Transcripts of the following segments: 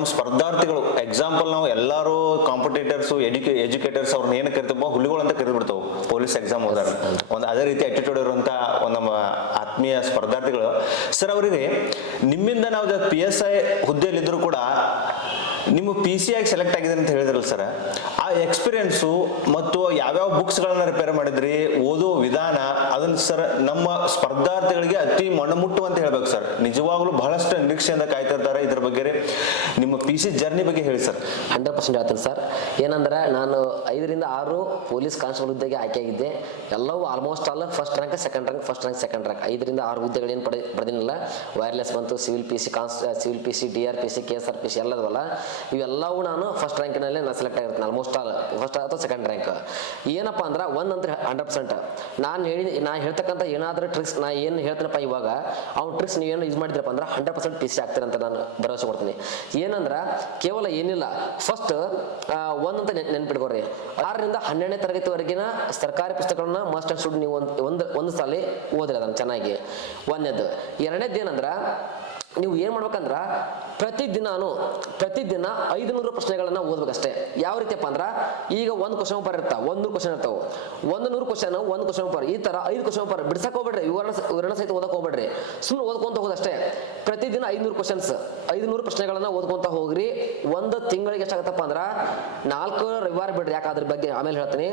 ನಮ್ಮ ಸ್ಪರ್ಧಾರ್ಥಿಗಳು ಎಕ್ಸಾಂಪಲ್ ನಾವು ಎಲ್ಲರೂ ಕಾಂಪಿಟೇಟರ್ಸ್ ಎಜುಕೇಟರ್ಸ್ ಅವ್ರನ್ನ ಏನು ಕರಿತಪ್ಪ ಹುಲಿಗಳು ಅಂತ ಕರಿಬಿಡ್ತಾವೆ ಪೊಲೀಸ್ ಎಕ್ಸಾಮ್ ಹೋದಾಗ ಒಂದು ಅದೇ ರೀತಿ ಅಟಿಟ್ಯೂಡ್ ಇರುವಂತ ನಮ್ಮ ಆತ್ಮೀಯ ಸ್ಪರ್ಧಾರ್ಥಿಗಳು ಸರ್ ಅವರಿಗೆ ನಿಮ್ಮಿಂದ ನಾವು PSI ಹುದ್ದೆಯಲ್ಲಿದ್ರು ಕೂಡ ನಿಮ್ಮ PC ಆಗಿ ಸೆಲೆಕ್ಟ್ ಆಗಿದೆ ಅಂತ ಹೇಳಿದ್ರಲ್ಲ ಸರ್, ಆ ಎಕ್ಸ್ಪೀರಿಯನ್ಸು ಮತ್ತು ಯಾವ್ಯಾವ ಬುಕ್ಸ್ಗಳನ್ನ ರಿಪೇರ್ ಮಾಡಿದ್ರಿ, ಓದೋ ವಿಧಾನ, ಅದನ್ನ ಸರ್ ನಮ್ಮ ಸ್ಪರ್ಧಾರ್ಥಿಗಳಿಗೆ ಅತಿ ಮನಮುಟ್ಟುವಂತ ಹೇಳ್ಬೇಕು ಸರ್. ನಿಜವಾಗ್ಲೂ ಬಹಳಷ್ಟು ನಿರೀಕ್ಷೆಯಿಂದ ಕಾಯ್ತಿರ್ತಾರೆ. ಇದ್ರ ಬಗ್ಗೆ ನಿಮ್ಮ PC ಜರ್ನಿ ಬಗ್ಗೆ ಹೇಳಿ ಸರ್. 100% ಹೇಳ್ತೀನಿ ಸರ್. ಏನಂದ್ರೆ ನಾನು 5 ರಿಂದ 6 ಪೊಲೀಸ್ ಕಾನ್ಸ್ಟೇಬಲ್ ಹುದ್ದೆಗೆ ಆಯ್ಕೆಯಾಗಿದ್ದೆ. ಎಲ್ಲವೂ almost all first rank second rank first rank second rank 5 ರಿಂದ 6 ಹುದ್ದೆಗಳೇನು ಪಡೆದಿಲ್ಲ. ವೈರ್ಲೆಸ್ ಬಂತು, ಸಿವಿಲ್ PC DRPC KSRPC ಎಲ್ಲದವಲ್ಲ, ಇವೆಲ್ಲವೂ ನಾನು ಫಸ್ಟ್ ರ್ಯಾಂಕಿನಲ್ಲಿ ನಾನು ಸೆಲೆಕ್ಟ್ ಆಗಿರ್ತೀನಿ. ಆಲ್ಮೋಸ್ಟ್ ಆಲ್ ಫಸ್ಟ್ ಅಥವಾ ಸೆಕೆಂಡ್ ರ್ಯಾಂಕ್. ಏನಪ್ಪಾ ಅಂದ್ರೆ ಒಂದ್ ಅಂತ 100% ನಾ ಹೇಳ್ತಕ್ಕಂಥ ಏನಾದ್ರೂ ಟ್ರಿಕ್ಸ್ ನಾ ಏನು ಹೇಳ್ತೀನಪ್ಪ ಇವಾಗ, ಅವ್ನ ಟ್ರಿಕ್ಸ್ ನೀವೇನು ಯೂಸ್ ಮಾಡಿದ್ರಪ್ಪ ಅಂದ್ರೆ 100% PC ಆಗ್ತೀರಂತ ನಾನು ಭರವಸೆ ಕೊಡ್ತೀನಿ. ಏನಂದ್ರ ಕೇವಲ ಏನಿಲ್ಲ, ಫಸ್ಟ್ ಒಂದಂತ ನೆನ್ಪಿಟ್ಕೋರಿ, 6 ರಿಂದ 12ನೇ ತರಗತಿವರೆಗಿನ ಸರ್ಕಾರಿ ಪುಸ್ತಕಗಳನ್ನ ಮಸ್ಟ್ ಅಂಡ್ ಶುಡ್ ನೀವು ಒಂದು ಸಲ ಓದ್ರಿ ಅದನ್ನ ಚೆನ್ನಾಗಿ. ಒಂದೇದು. ಎರಡನೇದು ಏನಂದ್ರ ನೀವು ಏನ್ ಮಾಡ್ಬೇಕಂದ್ರ ಪ್ರತಿದಿನ 500 ಪ್ರಶ್ನೆಗಳನ್ನ ಓದ್ಬೇಕಷ್ಟೇ. ಯಾವ ರೀತಿಯಪ್ಪ ಅಂದ್ರ ಈಗ ಒಂದು ಕ್ವಶನ್ ಪೇಪರ್ ಇರ್ತಾವ, 100 ಕ್ವಶನ್ ಇರ್ತಾವ, 100 ಕ್ವಶನ್ ಒಂದು ಕ್ವಶನ್ ಪೇಪರ್, ಈ ತರ 5 ಕ್ವಶನ್ ಪೇಪರ್ ಬಿಡ್ಸಕ್ ಹೋಗ್ಬೇಡ್ರಿ, ವಿವರಣ ಸಹಿತ ಓದಕ್ ಹೋಗ್ಬೇಡ್ರಿ, ಸುಮ್ಮನೆ ಓದ್ಕೊಂತ ಹೋಗೋದಷ್ಟೇ. ಪ್ರತಿದಿನ 500 ಕ್ವಶನ್ಸ್ 500 ಪ್ರಶ್ನೆಗಳನ್ನ ಓದ್ಕೊಂತ ಹೋಗ್ರಿ. ಒಂದು ತಿಂಗಳಿಗೆ ಎಷ್ಟಾಗತ್ತಪ್ಪ ಅಂದ್ರ 4 ರವಿವಾರ ಬಿಡ್ರಿ, ಯಾಕೆ ಅದ್ರ ಬಗ್ಗೆ ಆಮೇಲೆ ಹೇಳ್ತೀನಿ.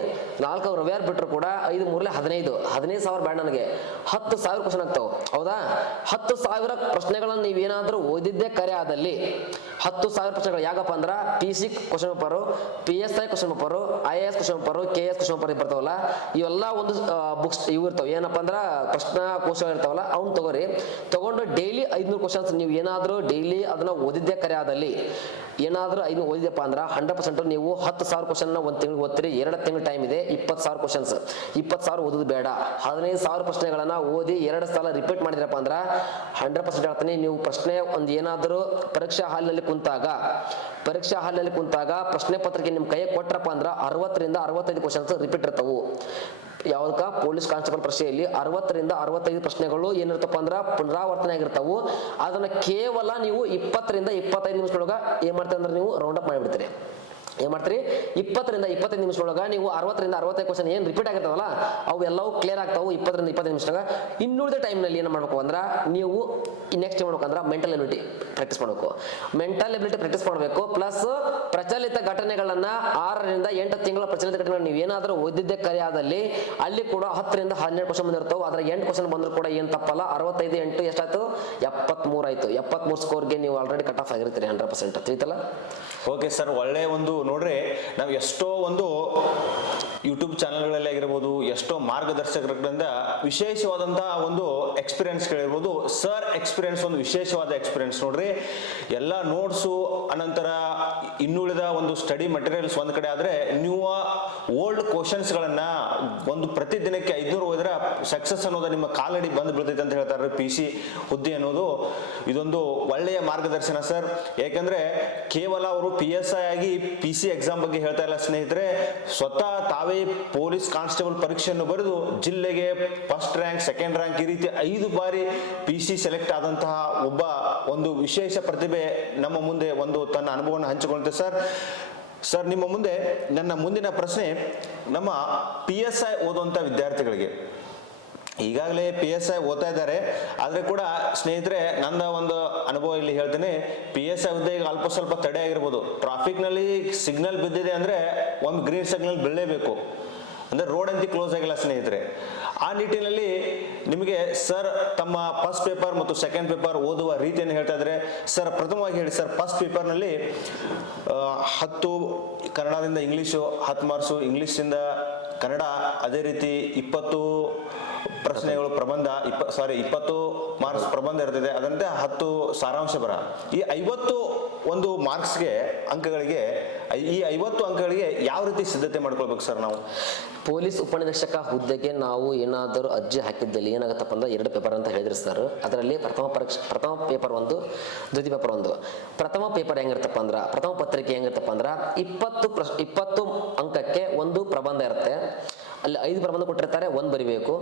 4 ರವಿವಾರ ಬಿಟ್ರು ಕೂಡ 5 ಮೂರ್ಲೆ 15,000 ಬೇಡ ನನಗೆ, 10,000 ಕ್ವಶನ್ ಆಗ್ತಾವ. ಹೌದಾ? 10,000 ಪ್ರಶ್ನೆಗಳನ್ನ ನೀವೇನಾದ್ರೂ ಓದಿದ್ದೇ ಕರೆ ಆದಲ್ಲಿ 10,000 ಪ್ರಶ್ನೆಗಳು ಯಾಕಪ್ಪ ಅಂದ್ರ PC question paper, PSI question paper, IAS question paper, KS question paper ಬರ್ತಾವಲ್ಲ, ಇವೆಲ್ಲ ಒಂದು ಬುಕ್ಸ್ ಇವು ಇರ್ತಾವ. ಏನಪ್ಪಾ ಅಂದ್ರ ಪ್ರಶ್ನಾ ಕೋಶ ಇರ್ತಾವಲ್ಲ, ಅವ್ನು ತಗೊಂಡು ಡೈಲಿ 500 ಕ್ವಶನ್ಸ್ ನೀವು ಏನಾದ್ರೂ ಡೈಲಿ ಅದನ್ನ ಓದಿದ್ದೇ ಕರೆ ಆದಲ್ಲಿ, ಏನಾದ್ರೂ 500 ಓದಿದಪ್ಪ ಅಂದ್ರ 100% ನೀವು 10,000 ಕ್ವಶನ್ ಒಂದು ತಿಂಗಳು ಓದ್ತೀರಿ. 2 ತಿಂಗಳು ಟೈಮ್ ಇದೆ, 20,000 ಕ್ವಶನ್ಸ್. 20,000 ಓದೋದು ಬೇಡ, 15,000 ಪ್ರಶ್ನೆಗಳನ್ನ ಓದಿ 2 ಸಲ ರಿಪೀಟ್ ಮಾಡಿದ್ರಪ್ಪ ಅಂದ್ರ 100% ಹೇಳ್ತೀನಿ, ನೀವು ಪ್ರಶ್ನೆ ಒಂದು ಏನಾದರೂ ಪರೀಕ್ಷಾ ಹಾಲಿನಲ್ಲಿ ಕುಂತಾಗ ಪ್ರಶ್ನೆ ಪತ್ರಿಕೆ ನಿಮ್ ಕೈ ಕೊಟ್ರಪ್ಪ ಅಂದ್ರ 60 ರಿಂದ 65 ಕ್ವಶನ್ಸ್ ರಿಪೀಟ್ ಇರ್ತಾವು. ಯಾವ್ದಕ್ಕ ಪೊಲೀಸ್ ಕಾನ್ಸ್ಟೇಬಲ್ ಪ್ರಶ್ನೆಯಲ್ಲಿ 60 ರಿಂದ 65 ಪ್ರಶ್ನೆಗಳು ಏನಿರ್ತಪ್ಪ ಅಂದ್ರ ಪುನರಾವರ್ತನೆ ಆಗಿರ್ತಾವು. ಅದನ್ನ ಕೇವಲ ನೀವು 20 ರಿಂದ 25 ನಿಮಿಷದೊಳಗ ಏನ್ ಮಾಡ್ತೀರಿ ಅಂದ್ರೆ ನೀವು ರೌಂಡ್ ಅಪ್ ಮಾಡಿಬಿಡ್ತೀರಿ. ಏನ್ ಮಾಡ್ತೀರಿ? 20 ರಿಂದ 25 ನಿಮಿಷದೊಳಗ ನೀವು 60 ರಿಂದ 65 ಕ್ವಶನ್ ಏನ್ ರಿಪೀಟ್ ಆಗಿರ್ತಾವಲ್ಲ ಅವು ಎಲ್ಲವೂ ಕ್ಲಿಯರ್ ಆಗ್ತಾವು 20 ರಿಂದ 25 ನಿಮಿಷದಾಗ. ಇನ್ನುಳಿದ ಟೈಮ್ ನಲ್ಲಿ ಏನ್ ಮಾಡ್ಬೇಕು ಅಂದ್ರ ನೀವು ನೆಕ್ಸ್ಟ್ ಏನ್ ಮಾಡ್ಬೇಕು ಅಂದ್ರ ಮೆಂಟಲ್ ಎಬಿಲಿಟಿ ಪ್ರಾಕ್ಟೀಸ್ ಮಾಡ್ಬೇಕು. ಮೆಂಟಲ್ ಎಬಿಲಿಟಿ ಪ್ರಾಕ್ಟೀಸ್ ಮಾಡ್ಬೇಕು. ಪ್ಲಸ್ ಪ್ರಚಲಿತ ಘಟನೆಗಳನ್ನ 6 ರಿಂದ 8 ತಿಂಗಳ ಪ್ರಚಲಿತ ಘಟನೆಗಳನ್ನ ನೀವು ಏನಾದ್ರೂ ಓದಿದ್ದೇ ಕರೆ ಆದಲ್ಲಿ ಅಲ್ಲಿ ಕೂಡ 10 ರಿಂದ 12 ಕ್ವಶನ್ ಬಂದಿರ್ತಾವ. ಅದ್ರ 8 ಕ್ವಶನ್ ಬಂದ್ರು ಕೂಡ ಏನ್ ತಪ್ಪಲ್ಲ. 65 8 ಎಷ್ಟಾಯ್ತು? 73 ಆಯ್ತು. 73 ಸ್ಕೋರ್ಗೆ ನೀವು ಆಲ್ರೆಡಿ ಕಟ್ ಆಫ್ ಆಗಿರ್ತೀರಿ 100%. ತಿಳಿತಲ್ಲ? ಓಕೆ ಸರ್, ಒಳ್ಳೆ ಒಂದು ನೋಡ್ರಿ, ನಾವು ಎಷ್ಟೋ ಒಂದು ಯೂಟ್ಯೂಬ್ ಚಾನಲ್ಗಳಲ್ಲಿ ಆಗಿರ್ಬೋದು, ಎಷ್ಟೋ ಮಾರ್ಗದರ್ಶಕರಿಂದ ವಿಶೇಷವಾದಂತಹ ಒಂದು ಎಕ್ಸ್ಪೀರಿಯನ್ಸ್ಗಳಿರ್ಬೋದು. ಸರ್ ಎಕ್ಸ್ಪೀರಿಯನ್ಸ್ ಒಂದು ವಿಶೇಷವಾದ ಎಕ್ಸ್ಪೀರಿಯನ್ಸ್ ನೋಡ್ರಿ. ಎಲ್ಲ ನೋಟ್ಸು ಅನಂತರ ಇನ್ನುಳಿದ ಒಂದು ಸ್ಟಡಿ ಮಟೀರಿಯಲ್ಸ್ ಒಂದ್ ಕಡೆ ಆದ್ರೆ, ನೀವು ಓಲ್ಡ್ ಕ್ವಶನ್ಸ್ಗಳನ್ನ ಒಂದು ಪ್ರತಿದಿನಕ್ಕೆ 500 ಓದಿದ್ರೆ ಸಕ್ಸಸ್ ಅನ್ನೋದು ನಿಮ್ಮ ಕಾಲಡಿ ಬಂದು ಬೀಳ್ತೈತೆ ಅಂತ ಹೇಳ್ತಾರೆ. PC ಹುದ್ದೆ ಅನ್ನೋದು ಇದೊಂದು ಒಳ್ಳೆಯ ಮಾರ್ಗದರ್ಶನ ಸರ್. ಯಾಕಂದ್ರೆ ಕೇವಲ ಅವರು PSI ಆಗಿ PC ಎಕ್ಸಾಮ್ ಬಗ್ಗೆ ಹೇಳ್ತಾ ಇಲ್ಲ ಸ್ನೇಹಿತರೆ, ಸ್ವತಃ ತಾವೇ ಪೊಲೀಸ್ ಕಾನ್ಸ್ಟೇಬಲ್ ಪರೀಕ್ಷೆಯನ್ನು ಬರೆದು ಜಿಲ್ಲೆಗೆ ಫಸ್ಟ್ ರ್ಯಾಂಕ್ ಸೆಕೆಂಡ್ ರ್ಯಾಂಕ್ ಈ ರೀತಿ 5 ಬಾರಿ PC ಸೆಲೆಕ್ಟ್ ಆದಂತಹ ಒಬ್ಬ ಒಂದು ವಿಶೇಷ ಪ್ರತಿಭೆ ನಮ್ಮ ಮುಂದೆ ಒಂದು ತನ್ನ ಅನುಭವವನ್ನು ಹಂಚಿಕೊಳ್ಳುತ್ತೆ ಸರ್. ನಿಮ್ಮ ಮುಂದೆ ನನ್ನ ಮುಂದಿನ ಪ್ರಶ್ನೆ, ನಮ್ಮ PSI ಓದುವಂತ ವಿದ್ಯಾರ್ಥಿಗಳಿಗೆ ಈಗಾಗಲೇ PSI ಓದ್ತಾ ಇದ್ದಾರೆ, ಆದ್ರೆ ಕೂಡ ಸ್ನೇಹಿತರೆ ನನ್ನ ಒಂದು ಅನುಭವ ಇಲ್ಲಿ ಹೇಳ್ತೇನೆ. PSI ಹುದ್ದೆ ಈಗ ಅಲ್ಪ ಸ್ವಲ್ಪ ತಡೆ ಆಗಿರ್ಬೋದು. ಟ್ರಾಫಿಕ್ ನಲ್ಲಿ ಸಿಗ್ನಲ್ ಬಿದ್ದಿದೆ ಅಂದ್ರೆ ಒಂದು ಗ್ರೀನ್ ಸಿಗ್ನಲ್ ಬೀಳಲೇಬೇಕು, ಅಂದ್ರೆ ರೋಡ್ ಅಂತ ಕ್ಲೋಸ್ ಆಗಿಲ್ಲ ಸ್ನೇಹಿತರೆ. ಆ ನಿಟ್ಟಿನಲ್ಲಿ ನಿಮಗೆ ಸರ್ ತಮ್ಮ ಫಸ್ಟ್ ಪೇಪರ್ ಮತ್ತು ಸೆಕೆಂಡ್ ಪೇಪರ್ ಓದುವ ರೀತಿಯನ್ನು ಹೇಳ್ತಾ ಇದ್ರೆ ಸರ್, ಪ್ರಥಮವಾಗಿ ಹೇಳಿ ಸರ್. ಫಸ್ಟ್ ಪೇಪರ್ ನಲ್ಲಿ 10 ಕನ್ನಡದಿಂದ ಇಂಗ್ಲಿಷು 10 ಮಾರ್ಕ್ಸು, ಇಂಗ್ಲಿಷಿಂದ ಕನ್ನಡ, ಅದೇ ರೀತಿ 20 ಪ್ರಶ್ನೆಗಳು ಪ್ರಬಂಧ 20 ಮಾರ್ಕ್ಸ್ ಪ್ರಬಂಧ ಇರ್ತದೆ. ಅದರಂತೆ 10 ಸಾರಾಂಶ ಬರ. ಈ 50 ಒಂದು ಮಾರ್ಕ್ಸ್ಗೆ ಅಂಕಗಳಿಗೆ ಈ 50 ಅಂಕಗಳಿಗೆ ಯಾವ ರೀತಿ ಸಿದ್ಧತೆ ಮಾಡ್ಕೊಳ್ಬೇಕು ಸರ್ ನಾವು? ಪೊಲೀಸ್ ಉಪನಿರೀಕ್ಷಕ ಹುದ್ದೆಗೆ ನಾವು ಏನಾದರೂ ಅರ್ಜಿ ಹಾಕಿದ್ದಲ್ಲಿ ಏನಾಗುತ್ತಪ್ಪ ಅಂದ್ರೆ 2 ಪೇಪರ್ ಅಂತ ಹೇಳಿದ್ರು ಸರ್. ಅದರಲ್ಲಿ ಪ್ರಥಮ ಪೇಪರ್ 1, ದ್ವಿತೀಯ ಪೇಪರ್ 1. ಪ್ರಥಮ ಪೇಪರ್ ಹೆಂಗಿರ್ತಪ್ಪ ಅಂದ್ರ, ಪ್ರಥಮ ಪತ್ರಿಕೆ ಹೆಂಗಿರ್ತಪ್ಪ ಅಂದ್ರ 20 ಅಂಕಕ್ಕೆ 1 ಪ್ರಬಂಧ ಇರುತ್ತೆ. ಅಲ್ಲಿ 5 ಪ್ರಬಂಧ ಕೊಟ್ಟಿರ್ತಾರೆ, 1 ಬರಿಬೇಕು.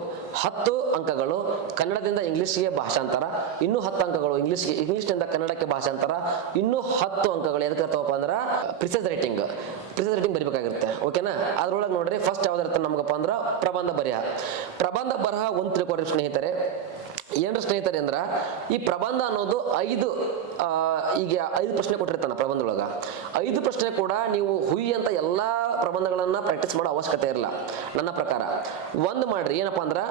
10 ಅಂಕಗಳು ಕನ್ನಡದಿಂದ ಇಂಗ್ಲಿಷ್ಗೆ ಭಾಷಾಂತರ, ಇನ್ನೂ 10 ಅಂಕಗಳು ಇಂಗ್ಲಿಷ್ನಿಂದ ಕನ್ನಡಕ್ಕೆ ಭಾಷಾಂತರ, ಇನ್ನೂ 10 ಅಂಕಗಳು ಎದಕ್ಕೆ ಇರ್ತಾವಪ್ಪ ಅಂದ್ರ ಪ್ರಿಸೈಸ್ ರೈಟಿಂಗ್ ಬರಿಬೇಕಾಗಿರುತ್ತೆ. ಓಕೆನಾ? ಅದ್ರೊಳಗೆ ನೋಡ್ರಿ ಫಸ್ಟ್ ಯಾವ್ದಿರುತ್ತೆ ನಮಗಪ್ಪ ಅಂದ್ರ ಪ್ರಬಂಧ ಬರಹ 1 ತಿಳ್ಕೊಡ್ರಿ ಸ್ನೇಹಿತರೆ. ಏನ್ರ ಸ್ನೇಹಿತರೆ ಅಂದ್ರ ಈ ಪ್ರಬಂಧ ಅನ್ನೋದು 5 ಪ್ರಶ್ನೆ ಕೊಟ್ಟಿರ್ತಾನ ಪ್ರಬಂಧದೊಳಗ. 5 ಪ್ರಶ್ನೆ ಕೂಡ ನೀವು ಹುಯಿ ಅಂತ ಎಲ್ಲಾ ಪ್ರಬಂಧಗಳನ್ನ ಪ್ರಾಕ್ಟೀಸ್ ಮಾಡೋ ಅವಶ್ಯಕತೆ ಇರಲ್ಲ ನನ್ನ ಪ್ರಕಾರ. 1 ಮಾಡ್ರಿ. ಏನಪ್ಪಾ ಅಂದ್ರ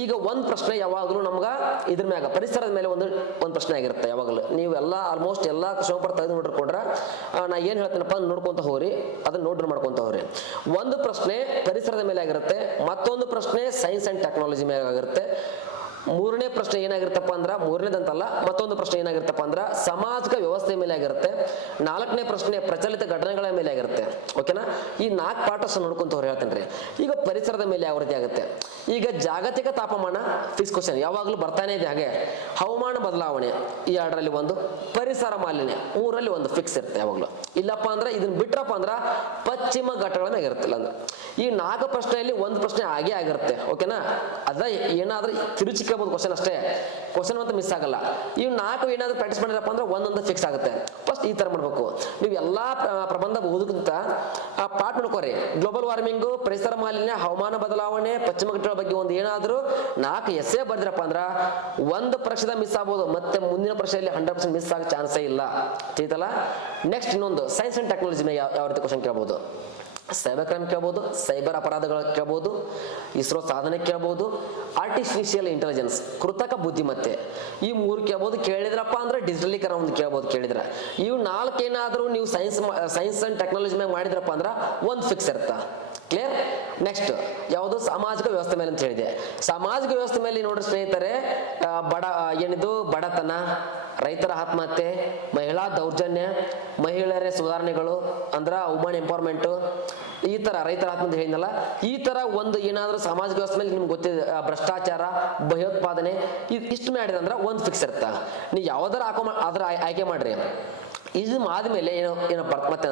ಈಗ 1 ಪ್ರಶ್ನೆ ಯಾವಾಗಲೂ ನಮ್ಗ ಇದ್ರ ಮ್ಯಾಗ ಪರಿಸರದ ಮೇಲೆ ಒಂದು ಪ್ರಶ್ನೆ ಆಗಿರುತ್ತೆ ಯಾವಾಗಲೂ. ನೀವು ಆಲ್ಮೋಸ್ಟ್ ಎಲ್ಲಾ ಶ್ರಮಪಟ್ಟ ತೆಗೆದು ನೋಡ್ಕೊಂಡ್ರ ನಾ ಏನ್ ಹೇಳ್ತೀನಪ್ಪ ನೋಡ್ಕೊಂತ ಹೋಗ್ರಿ, ಅದನ್ನ ನೋಡ್ರಿ ಮಾಡ್ಕೊಂತ ಹೋಗ್ರಿ. 1 ಪ್ರಶ್ನೆ ಪರಿಸರದ ಮೇಲೆ ಆಗಿರುತ್ತೆ, ಮತ್ತೊಂದು ಪ್ರಶ್ನೆ ಸೈನ್ಸ್ ಅಂಡ್ ಟೆಕ್ನಾಲಜಿ ಮೇಲೆ ಆಗಿರುತ್ತೆ. 3ನೇ ಪ್ರಶ್ನೆ ಏನಾಗಿರ್ತಪ್ಪ ಅಂದ್ರ, 3ನೇದಂತಲ್ಲ ಮತ್ತೊಂದು ಪ್ರಶ್ನೆ ಏನಾಗಿರ್ತಪ್ಪ ಅಂದ್ರ ಸಾಮಾಜಿಕ ವ್ಯವಸ್ಥೆ ಮೇಲೆ ಆಗಿರುತ್ತೆ. 4ನೇ ಪ್ರಶ್ನೆ ಪ್ರಚಲಿತ ಘಟನೆಗಳ ಮೇಲೆ ಆಗಿರುತ್ತೆ. ಓಕೆನಾ? ಈ 4 ಪಾಠ ನೋಡ್ಕೊಂತವ್ರು ಹೇಳ್ತೇನ್ರಿ. ಈಗ ಪರಿಸರದ ಮೇಲೆ ಯಾವ ರೀತಿ ಆಗುತ್ತೆ, ಈಗ ಜಾಗತಿಕ ತಾಪಮಾನ ಫಿಕ್ಸ್ ಕ್ವಶನ್ ಯಾವಾಗ್ಲೂ ಬರ್ತಾನೆ ಇದೆ. ಹಾಗೆ ಹವಾಮಾನ ಬದಲಾವಣೆ ಈ 2ರಲ್ಲಿ 1, ಪರಿಸರ ಮಾಲಿನ್ಯ 3ರಲ್ಲಿ 1 ಫಿಕ್ಸ್ ಇರುತ್ತೆ ಯಾವಾಗ್ಲೂ. ಇಲ್ಲಪ್ಪ ಅಂದ್ರೆ ಇದನ್ನ ಬಿಟ್ರಪ್ಪ ಅಂದ್ರ ಪಶ್ಚಿಮ ಘಟ್ಟಗಳ ಮೇಲೆ ಇರುತ್ತಿಲ್ಲ ಅಂದ್ರೆ ಈ 4 ಪ್ರಶ್ನೆಯಲ್ಲಿ 1 ಪ್ರಶ್ನೆ ಆಗೇ ಆಗಿರುತ್ತೆ. ಓಕೆನಾ? ಅದ ಏನಾದ್ರೂ ತಿರುಚಿಕೆ ಕ್ವಶನ್ ಅಷ್ಟೇ, ಕ್ವಶನ್ ಅಂತ ಮಿಸ್ ಆಗಲ್ಲ. ಇವ್ 4 ಏನಾದ್ರು ಪ್ರಾಕ್ಟೀಸ್ ಮಾಡಿರಪ್ಪ ಅಂದ್ರೆ 1 ಫಿಕ್ಸ್ ಆಗುತ್ತೆ. ಫಸ್ಟ್ ಈ ತರ ಮಾಡ್ಬೇಕು ನೀವು. ಎಲ್ಲಾ ಪ್ರಬಂಧ ಓದೋದಕ್ಕಿಂತ ಆ ಪಾಠ ನೋಡ್ಕೋರಿ. ಗ್ಲೋಬಲ್ ವಾರ್ಮಿಂಗ್, ಪರಿಸರ ಮಾಲಿನ್ಯ, ಹವಾಮಾನ ಬದಲಾವಣೆ, ಪಶ್ಚಿಮ ಘಟ್ಟಗಳ ಬಗ್ಗೆ ಒಂದು ಏನಾದ್ರು 4 ಎಸ್ಸೆ ಬರ್ದಿರಪ್ಪ ಅಂದ್ರ 1 ಪರೀಕ್ಷೆದ ಮಿಸ್ ಆಗ್ಬೋದು, ಮತ್ತೆ ಮುಂದಿನ ಪರೀಕ್ಷೆಯಲ್ಲಿ 100% ಮಿಸ್ ಆಗೋ ಚಾನ್ಸೇ ಇಲ್ಲ. ತಿಳಿತಲ್ಲ? ನೆಕ್ಸ್ಟ್ ಇನ್ನೊಂದು ಸೈನ್ಸ್ ಅಂಡ್ ಟೆಕ್ನಾಲಜಿ ಮೇಲೆ ಯಾವ ರೀತಿ ಕ್ವಶನ್ ಕೇಳಬಹುದು. ಸೈಬರ್ ಕ್ರೈಮ್ ಕೇಳ್ಬೋದು, ಸೈಬರ್ ಅಪರಾಧಗಳು ಕೇಳ್ಬೋದು, ಇಸ್ರೋ ಸಾಧನೆ ಕೇಳ್ಬೋದು, ಆರ್ಟಿಫಿಷಿಯಲ್ ಇಂಟೆಲಿಜೆನ್ಸ್ ಕೃತಕ ಬುದ್ಧಿಮತ್ತೆ ಈ 3 ಕೇಳ್ಬೋದು. ಕೇಳಿದ್ರಪ್ಪ ಅಂದ್ರೆ ಡಿಜಿಟಲೀಕರಣ ಒಂದು ಕೇಳ್ಬೋದು ಕೇಳಿದ್ರ. ಇವು 4 ಏನಾದ್ರು ನೀವು ಸೈನ್ಸ್ ಅಂಡ್ ಟೆಕ್ನಾಲಜಿ ಮೇಲೆ ಮಾಡಿದ್ರಪ್ಪ ಅಂದ್ರ 1 ಫಿಕ್ಸ್ ಇರ್ತಾ. ಕ್ಲಿಯರ್? ನೆಕ್ಸ್ಟ್ ಯಾವುದು ಸಾಮಾಜಿಕ ವ್ಯವಸ್ಥೆ ಮೇಲೆ ಅಂತ ಹೇಳಿದೆ. ಸಾಮಾಜಿಕ ವ್ಯವಸ್ಥೆ ಮೇಲೆ ನೋಡ್ರಿ ಸ್ನೇಹಿತರೆ, ಬಡತನ, ರೈತರ ಆತ್ಮಹತ್ಯೆ, ಮಹಿಳಾ ದೌರ್ಜನ್ಯ, ಮಹಿಳೆಯರ ಸುಧಾರಣೆಗಳು ಅಂದ್ರ ವುಮನ್ ಎಂಪವರ್ಮೆಂಟ್, ಈ ತರ ರೈತರ ಆತ್ಮಹತ್ಯೆ ಹೇಳಿದ್ನಲ್ಲ, ಈ ತರ ಒಂದು ಏನಾದ್ರೂ ಸಾಮಾಜಿಕ ವ್ಯವಸ್ಥೆ ಮೇಲೆ ನಿಮ್ಗೆ ಗೊತ್ತಿದೆ. ಭ್ರಷ್ಟಾಚಾರ, ಭಯೋತ್ಪಾದನೆ ಇಷ್ಟು ಮಾಡಿದಂದ್ರ 1 ಫಿಕ್ಸ್ ಇರ್ತಾ. ನೀವು ಯಾವ್ದಾರ ಆಯ್ಕೆ ಮಾಡ್ರಿ. ಇದು ಆದ್ಮೇಲೆ ಏನಪ್ಪ ಮತ್ತೆ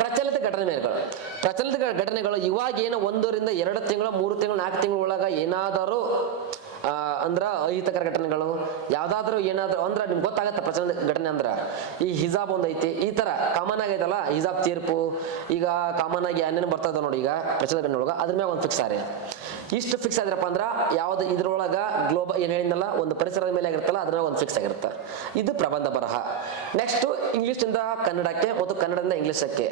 ಪ್ರಚಲಿತ ಘಟನೆಗಳು ಇವಾಗ ಏನೋ 1 ರಿಂದ 2 ತಿಂಗಳು, 3 ತಿಂಗಳು, 4 ತಿಂಗಳ ಒಳಗ ಏನಾದರೂ ಅಂದ್ರ ಅಹಿತಕರ ಘಟನೆಗಳು ಯಾವ್ದಾದ್ರು ಏನಾದ್ರು ಅಂದ್ರ ನಿಮ್ಗೆ ಗೊತ್ತಾಗತ್ತ. ಪ್ರಚಲಿತ ಘಟನೆ ಅಂದ್ರ ಈ ಹಿಜಾಬ್ ಒಂದ್ ಐತಿ, ಈ ತರ ಕಾಮನ್ ಆಗೈತಲ್ಲ ಹಿಜಾಬ್ ತೀರ್ಪು, ಈಗ ಕಾಮನ್ ಆಗಿ ಏನೇನು ಬರ್ತದ ನೋಡಿ ಈಗ ಪ್ರಚಲಿತ ಘಟನೆ ಒಳಗ, ಅದ್ರ ಮ್ಯಾಗ 1 ಫಿಕ್ಸ್ ಆರಿ. ಇಷ್ಟು ಫಿಕ್ಸ್ ಆದ್ರಪ್ಪ ಅಂದ್ರ ಯಾವ್ದು ಇದ್ರೊಳಗ ಗ್ಲೋಬಲ್ ಏನ್ ಹೇಳಿದ್ನಲ್ಲ ಒಂದು ಪರಿಸರದ ಮೇಲೆ ಆಗಿರುತ್ತಲ್ಲ ಅದ್ರ 1 ಫಿಕ್ಸ್ ಆಗಿರುತ್ತೆ. ಇದು ಪ್ರಬಂಧ ಬರಹ. ನೆಕ್ಸ್ಟ್ ಇಂಗ್ಲಿಷ್ನಿಂದ ಕನ್ನಡಕ್ಕೆ ಮತ್ತು ಕನ್ನಡದಿಂದ ಇಂಗ್ಲಿಷಕ್ಕೆ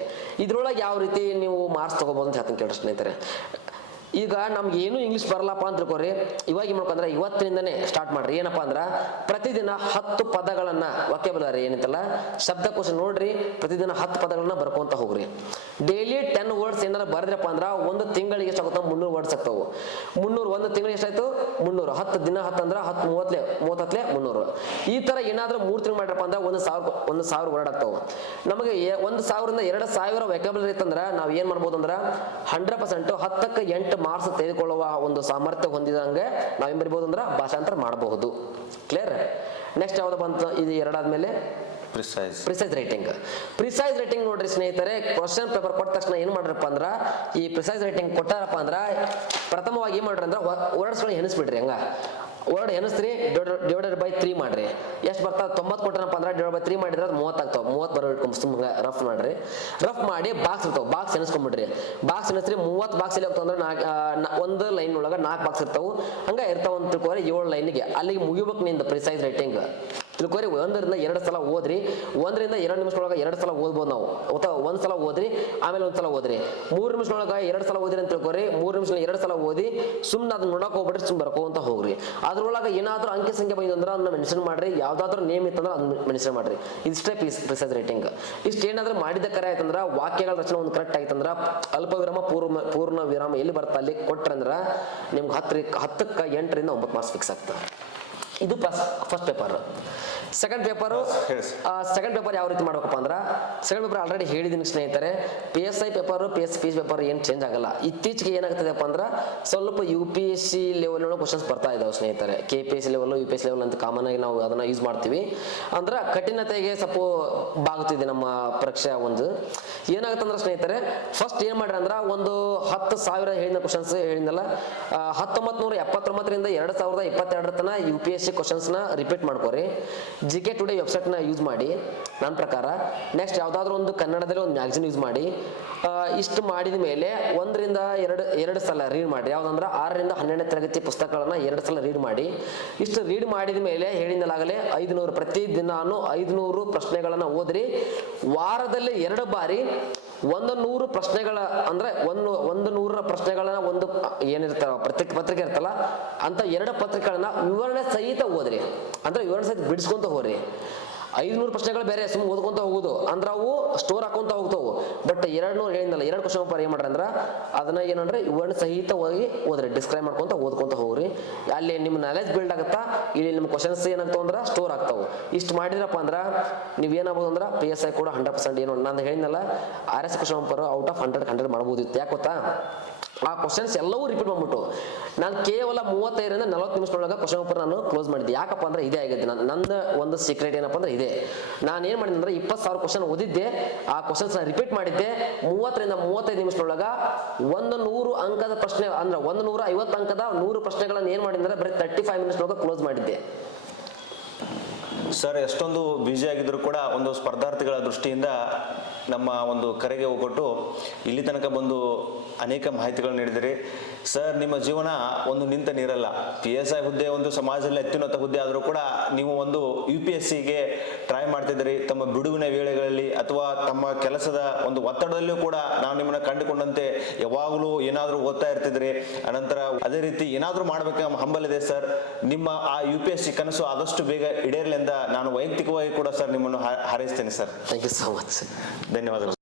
ಇದ್ರೊಳಗೆ ಯಾವ ರೀತಿ ನೀವು ಮಾರ್ಕ್ಸ್ ತಗೋಬಹುದು ಅಂತ ಹೇಳ್ತೀನಿ ಕೇಳ್ರಿ ಸ್ನೇಹಿತರೆ. ಈಗ ನಮ್ಗೆ ಏನು ಇಂಗ್ಲಿಷ್ ಬರಲ್ಲಪ್ಪ ಅಂತ ತಿಳ್ಕೊರಿ, ಇವಾಗ ಏನ್ ಮಾಡ್ಕೊಂಡ್ರೆ ಇವತ್ತಿನಿಂದನೇ ಸ್ಟಾರ್ಟ್ ಮಾಡ್ರಿ. ಏನಪ್ಪಾ ಅಂದ್ರ ಪ್ರತಿದಿನ 10 ಪದಗಳನ್ನ ವಾಕ್ಯಬಲರಿ ಏನಂತಲ್ಲ ಶಬ್ದಕೋಶ ನೋಡ್ರಿ, ಪ್ರತಿದಿನ 10 ಪದಗಳನ್ನ ಬರ್ಕೊಂತ ಹೋಗ್ರಿ. ಡೈಲಿ 10 ವರ್ಡ್ಸ್ ಏನಾರ ಬರ್ದ್ರಪ್ಪ ಅಂದ್ರ 1 ತಿಂಗಳಿಗೆ ಎಷ್ಟಾಗುತ್ತ 300 ವರ್ಡ್ಸ್ ಆಗ್ತಾವು. 300 1 ತಿಂಗಳಿಗೆ ಎಷ್ಟಾಯ್ತು 300, 10 ದಿನ 10 ಅಂದ್ರ 10 30 300. ಈ ತರ ಏನಾದ್ರೂ 3 ತಿಂಗಳು ಮಾಡ್ರಪ್ಪ ಅಂದ್ರ 1,000 ವರ್ಡ್ ಆಗ್ತಾವ. ನಮಗೆ 1,000 ರಿಂದ 2,000 ವ್ಯಾಕಬಲರಿ ಇತ್ತಂದ್ರ ನಾವ್ ಏನ್ ಮಾಡ್ಬೋದು ಅಂದ್ರ 100% 10ಕ್ಕೆ 8 ಮಾರ್ಕ್ಸ್ ತೆಗೆದುಕೊಳ್ಳುವ ಒಂದು ಸಾಮರ್ಥ್ಯ ಹೊಂದಿದಂಗೆ ನಾವೇನ್ ಬರಿಬಹುದು ಅಂದ್ರ ಭಾಷಾಂತರ ಮಾಡಬಹುದು. ಕ್ಲಿಯರ್? ನೆಕ್ಸ್ಟ್ ಯಾವ್ದು ಬಂತು, ಇದು 2 ಆದ್ಮೇಲೆ ಪ್ರಿಸೈಸ್ ರೈಟಿಂಗ್ ನೋಡ್ರಿ ಸ್ನೇಹಿತರೆ. ಕ್ವಶನ್ ಪೇಪರ್ ಕೊಟ್ಟ ತಕ್ಷಣ ಏನ್ ಮಾಡ್ರಪ್ಪ ಅಂದ್ರ ಈ ಪ್ರಿಸೈಸ್ ರೈಟಿಂಗ್ ಕೊಟ್ಟಾರಪ್ಪ ಅಂದ್ರ ಪ್ರಥಮವಾಗಿ ಏನ್ ಮಾಡ್ರಿ ಅಂದ್ರ ವರ್ಡ್ಸ್ ಗಳನ್ನ ಎಣಿಸ್ಬಿಡ್ರಿ. ಹಂಗ ವರ್ಡ್ ಎನಿಸ್ರಿ ಡಿವೈಡೆಡ್ ಬೈ 3 ಮಾಡ್ರಿ. ಎಷ್ಟು ಬರ್ತಾವ 90 ಕೊಟ್ಟನಪ್ಪ ಅಂದ್ರೆ ಡಿವೈಡ್ ಬೈ 3 ಮಾಡಿದ್ರೆ 30 ಆಗ್ತಾವ. 30 ಬರೋ ಇಟ್ಕೊಂಡ್ ರಫ್ ಮಾಡ್ರಿ. ರಫ್ ಮಾಡಿ ಬಾಕ್ಸ್ ಇರ್ತಾವ, ಬಾಕ್ಸ್ ಎನಿಸ್ಕೊಂಡ್ಬಿಡ್ರಿ. ಬಾಕ್ಸ್ ಎನಿಸ್ರಿ 30 ಬಾಕ್ಸ್ ಇಲ್ಲಿ ಹೋಗ್ತಾವ ಅಂದ್ರೆ ಒಂದು ಲೈನ್ ಒಳಗ 4 ಬಾಕ್ಸ್ ಇರ್ತಾವು. ಹಂಗ ಇರ್ತಾವ ಅಂತ ತಿಳ್ಕೊರಿ 7 ಲೈನ್ಗೆ ಅಲ್ಲಿಗೆ ಮುಗಿಬೇಕು ನಿಂದ ಪ್ರಿಸೈಸ್ ರೈಟಿಂಗ್. ತಿಳ್ಕೊರಿ 1 ರಿಂದ 2 ಸಲ ಓದ್ರಿ. 1 ರಿಂದ 2 ನಿಮಿಷದೊಳಗ 2 ಸಲ ಓದ್ಬೋದು ನಾವು. ಅಥವಾ 1 ಸಲ ಓದ್ರಿ ಆಮೇಲೆ 1 ಸಲ ಓದ್ರಿ. 3 ನಿಮಿಷದೊಳಗ 2 ಸಲ ಓದ್ರಿ ಅಂತ ತಿಳ್ಕೊರಿ. 3 ನಿಮಿಷ 2 ಸಲ ಓದಿ ಸುಮ್ನೆ ಅದನ್ನ ನೋಡಕ್ ಹೋಗ್ಬಿಟ್ರಿ, ಸುಮ್ ಬರ್ಕೋಂತ ಹೋಗ್ರಿ. ಅದ್ರೊಳಗ ಏನಾದ್ರೂ ಅಂಕಿ ಸಂಖ್ಯೆ ಬಂದ್ರೆ ಅದನ್ನ ಮೆನ್ಷನ್ ಮಾಡ್ರಿ. ಯಾವ್ದಾದ್ರು ನೇಮ್ ಇತ್ತಂದ್ರೆ ಅದನ್ನ ಮೆನ್ಷನ್ ಮಾಡ್ರಿ. ಇಷ್ಟೇ ಪ್ರಿಸೈಸ್ ರೈಟಿಂಗ್. ಇಷ್ಟ ಏನಾದ್ರೂ ಮಾಡಿದ ಕರೆ ಆಯ್ತಂದ್ರ ವಾಕ್ಯಗಳ ರಚನೆ ಒಂದು ಕರೆಕ್ಟ್ ಆಯ್ತಂದ್ರ ಅಲ್ಪ ವಿರಾಮ ಪೂರ್ಣ ವಿರಾಮ ಎಲ್ಲಿ ಬರ್ತಾ ಅಲ್ಲಿ ಕೊಟ್ರಂದ್ರ ನಿಮ್ಗೆ 10ಕ್ಕೆ 8 ರಿಂದ 9 ಮಾರ್ಕ್ಸ್ ಫಿಕ್ಸ್ ಆಗ್ತದೆ. ಇದು ಫಸ್ಟ್ ಪೇಪರ್. ಸೆಕೆಂಡ್ ಪೇಪರು ಹೇಳಿ ಸೆಕೆಂಡ್ ಪೇಪರ್ ಯಾವ ರೀತಿ ಮಾಡ್ಬೇಕಪ್ಪ ಅಂದ್ರೆ, ಸೆಕೆಂಡ್ ಪೇಪರ್ ಆಲ್ರೆಡಿ ಹೇಳಿದ್ದೀನಿ ಸ್ನೇಹಿತರೆ, PSI ಪೇಪರು ಪಿ ಪೇಪರ್ ಏನು ಚೇಂಜ್ ಆಗಲ್ಲ. ಇತ್ತೀಚೆಗೆ ಏನಾಗ್ತದೆಪ್ಪ ಅಂದ್ರೆ ಸ್ವಲ್ಪ UPSC ಲೆವೆಲ್ ಕ್ವಶನ್ಸ್ ಬರ್ತಾ ಇದಾವೆ ಸ್ನೇಹಿತರೆ. KPSC ಲೆವೆಲ್ UPSC ಲೆವೆಲ್ ಅಂತ ಕಾಮನ್ ಆಗಿ ನಾವು ಅದನ್ನ ಯೂಸ್ ಮಾಡ್ತೀವಿ. ಅಂದ್ರೆ ಕಠಿಣತೆಗೆ ಸ್ವಲ್ಪ ಬಾಗುತ್ತಿದೆ ನಮ್ಮ ಪರೀಕ್ಷೆ. ಒಂದು ಏನಾಗುತ್ತಂದ್ರೆ ಸ್ನೇಹಿತರೆ, ಫಸ್ಟ್ ಏನ್ ಮಾಡ್ರಿ ಅಂದ್ರೆ ಒಂದು 10,000 ಹೇಳಿದ ಕ್ವಶನ್ಸ್ ಹೇಳಿದ್ನಲ್ಲ, 1979ರಿಂದ 2022 ತನ UPSC ಕ್ವಶನ್ಸ್ ನ ರಿಪೀಟ್ ಮಾಡ್ಕೋರಿ. GK ಟುಡೇ ವೆಬ್ಸೈಟ್ ನ ಯೂಸ್ ಮಾಡಿ ನನ್ನ ಪ್ರಕಾರ. ನೆಕ್ಸ್ಟ್ ಯಾವ್ದಾದ್ರು ಒಂದು ಕನ್ನಡದಲ್ಲಿ ಒಂದು ಮ್ಯಾಗಝಿನ್ ಯೂಸ್ ಮಾಡಿ. ಇಷ್ಟು ಮಾಡಿದ ಮೇಲೆ 1ರಿಂದ 2 ಸಲ ರೀಡ್ ಮಾಡಿ. ಯಾವ್ದಂದ್ರೆ 6ರಿಂದ 12ನೇ ತರಗತಿ ಪುಸ್ತಕಗಳನ್ನ 2 ಸಲ ರೀಡ್ ಮಾಡಿ. ಇಷ್ಟು ರೀಡ್ ಮಾಡಿದ ಮೇಲೆ ಹೇಳಿದಲಾಗಲೇ 500 ಪ್ರತಿ ದಿನಾನು 500 ಪ್ರಶ್ನೆಗಳನ್ನ ಓದ್ರಿ. ವಾರದಲ್ಲಿ 2 ಬಾರಿ 100 ಪ್ರಶ್ನೆಗಳ ಅಂದ್ರೆ 100 ಪ್ರಶ್ನೆಗಳನ್ನ ಒಂದು ಏನಿರ್ತಾವ ಪತ್ರಿಕೆ ಇರ್ತಲ್ಲ ಅಂತ 2 ಪತ್ರಿಕೆಗಳನ್ನ ವಿವರಣೆ ಸಹಿತ ಓದ್ರಿ. ಅಂದ್ರೆ ವಿವರಣೆ ಸಹಿತ ಬಿಡಿಸ್ಕೊಂತ ಹೋಗ್ರಿ. 500 ಪ್ರಶ್ನೆಗಳು ಬೇರೆ ಸುಮ್ಮನೆ ಓದ್ಕೊಂತ ಹೋಗುದು ಅಂದ್ರೆ ಅವು ಸ್ಟೋರ್ ಹಾಕೊಂತ ಹೋಗ್ತಾವು. ಬಟ್ 200 ಹೇಳಿದ್ನಲ್ಲ, 2 ಕ್ವಶನ್ ಪೇಪರ್ ಏನ್ ಮಾಡ್ರಿ ಅಂದ್ರೆ ಅದನ್ನ ಏನಂದ್ರೆ ವಿವರಣೆ ಸಹಿತ ಹೋಗಿ ಓದ್ರಿ, ಡಿಸ್ಕ್ರೈಬ್ ಮಾಡ್ಕೊಂತ ಓದ್ಕೊಂತ ಹೋಗ್ರಿ. ಅಲ್ಲಿ ನಿಮ್ಮ ನಾಲೆಜ್ ಬಿಲ್ಡ್ ಆಗುತ್ತಾ, ಇಲ್ಲಿ ನಿಮ್ಮ ಕ್ವಶನ್ಸ್ ಏನಾಗ್ತಾವ ಅಂದ್ರೆ ಸ್ಟೋರ್ ಆಗ್ತಾವು. ಇಷ್ಟು ಮಾಡಿದ್ರಪ್ಪ ಅಂದ್ರೆ ನೀವೇನಾಗ್ಬೋದು ಅಂದ್ರೆ PSI ಕೂಡ 100% ಏನು ನಾನು ಹೇಳಿದ್ನಲ್ಲ, RS question paper out of 100 ಮಾಡ್ಬೋದಿತ್ತು. ಯಾಕೆ ಗೊತ್ತಾ, ಆ ಕ್ವಶನ್ಸ್ ಎಲ್ಲವೂ ರಿಪೀಟ್ ಮಾಡ್ಬಿಟ್ಟು ನಾನು ಕೇವಲ 35ರಿಂದ 40 ನಿಮಿಷದೊಳಗೆ ಕ್ವಶನ್ ಪೇಪರ್ ನಾನು ಕ್ಲೋಸ್ ಮಾಡಿದ್ದೆ. ಯಾಕಪ್ಪ ಅಂದ್ರೆ ಇದೇ ಆಗಿದೆ ನನ್ನ ಒಂದು ಸೀಕ್ರೆಟ್. ಏನಪ್ಪ ಅಂದ್ರೆ ಇದೆ, ನಾನು ಏನ್ ಮಾಡಿದೆ ಅಂದ್ರೆ 20,000 ಕ್ವಶನ್ ಓದಿದ್ದೆ, ಆ ಕ್ವಶನ್ಸ್ ರಿಪೀಟ್ ಮಾಡಿದ್ದೆ. 30ರಿಂದ 35 ನಿಮಿಷದೊಳಗ 100 ಅಂಕದ ಪ್ರಶ್ನೆ ಅಂದ್ರೆ 150 ಅಂಕದ 100 ಪ್ರಶ್ನೆಗಳನ್ನ ಏನ್ ಮಾಡಿದ್ರೆ ಬರೀ 35 ಮಿನಿಟ್ಸ್ ಕ್ಲೋಸ್ ಮಾಡಿದ್ದೆ. ಸರ್, ಎಷ್ಟೊಂದು ಬ್ಯುಸಿ ಆಗಿದ್ರು ಕೂಡ ಒಂದು ಸ್ಪರ್ಧಾರ್ಥಿಗಳ ದೃಷ್ಟಿಯಿಂದ ನಮ್ಮ ಒಂದು ಕರೆಗೆ ಹೋಗ್ಬಿಟ್ಟು ಇಲ್ಲಿ ತನಕ ಬಂದು ಅನೇಕ ಮಾಹಿತಿಗಳು ನೀಡಿದಿರಿ. ಸರ್, ನಿಮ್ಮ ಜೀವನ ಒಂದು ನಿಂತ ನೀರಲ್ಲ. PSI ಹುದ್ದೆ ಒಂದು ಸಮಾಜದಲ್ಲಿ ಅತ್ಯುನ್ನತ ಹುದ್ದೆ ಆದರೂ ಕೂಡ ನೀವು ಒಂದು UPSCಗೆ ಟ್ರೈ ಮಾಡ್ತಿದ್ದೀರಿ. ತಮ್ಮ ಬಿಡುವಿನ ವೇಳೆಗಳಲ್ಲಿ ಅಥವಾ ತಮ್ಮ ಕೆಲಸದ ಒಂದು ಒತ್ತಡದಲ್ಲೂ ಕೂಡ ನಾವು ನಿಮ್ಮನ್ನ ಕಂಡುಕೊಂಡಂತೆ ಯಾವಾಗಲೂ ಏನಾದರೂ ಓದ್ತಾ ಇರ್ತಿದ್ರಿ. ಅನಂತರ ಅದೇ ರೀತಿ ಏನಾದರೂ ಮಾಡ್ಬೇಕ ಹಂಬಲಿದೆ ಸರ್. ನಿಮ್ಮ ಆ UPSC ಕನಸು ಆದಷ್ಟು ಬೇಗ ಈಡೇರಲಿ ಎಂದು ನಾನು ವೈಯಕ್ತಿಕವಾಗಿ ಕೂಡ ಸರ್ ನಿಮ್ಮನ್ನು ಹಾರೈಸ್ತೇನೆ sir. Thank you so much. ಧನ್ಯವಾದಗಳು.